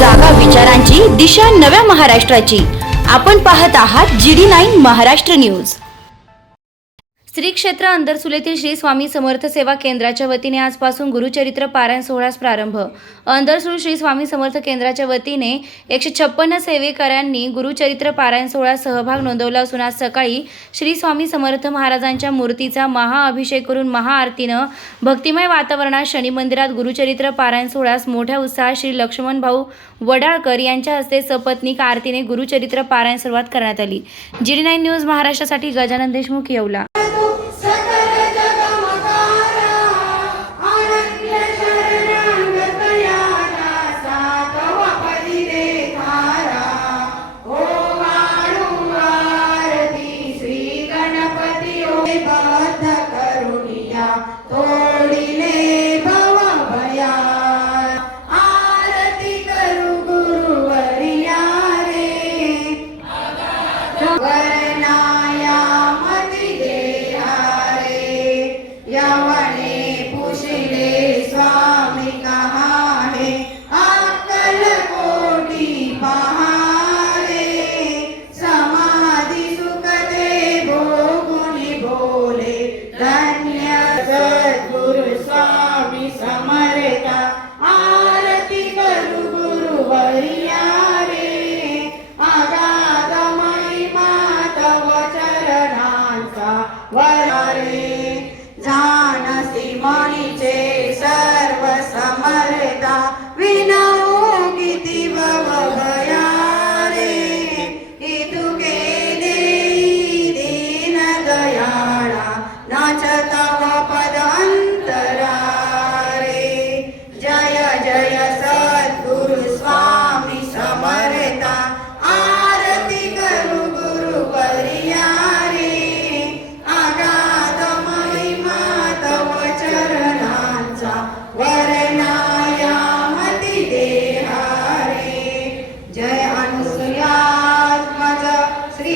जागा विचारांची दिशा नव्या महाराष्ट्राची. आपण पाहत आहात G D nine Maharashtra news. Shri क्षेत्र अंधरसुलेतील श्री स्वामी समर्थ सेवा केंद्राच्या वतीने आजपासून गुरुचरित्र पारायण सोहळ्यास प्रारंभ. अंधरसूल श्री स्वामी समर्थ केंद्राच्या वतीने एकशे छप्पन्न सेवेकऱ्यांनी गुरुचरित्र पारायण सोहळ्यात सहभाग नोंदवला असून आज सकाळी श्री स्वामी समर्थ महाराजांच्या मूर्तीचा महाअभिषेक करून महाआरतीनं भक्तिमय वातावरणात शनी मंदिरात गुरुचरित्र पारायण सोहळ्यास मोठ्या उत्साहात श्री लक्ष्मण भाऊ वडाळकर यांच्या हस्ते सपत्नीक आरतीने गुरुचरित्र पारायण सुरुवात करण्यात आली. जी डी नाईन न्यूज महाराष्ट्रासाठी गजानन देशमुख येवला. 또 जय अनुसुयात्मज श्री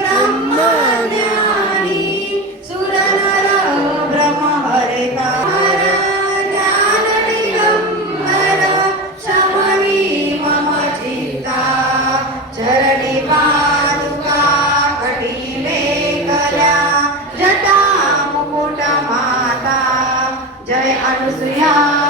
ब्रह्मज्ञानी सुरनर ब्रह्म हरिता ज्ञान मम चित्ता चरणी पादुका कटिले कल्या जटा मुकुट जय अनुसुया।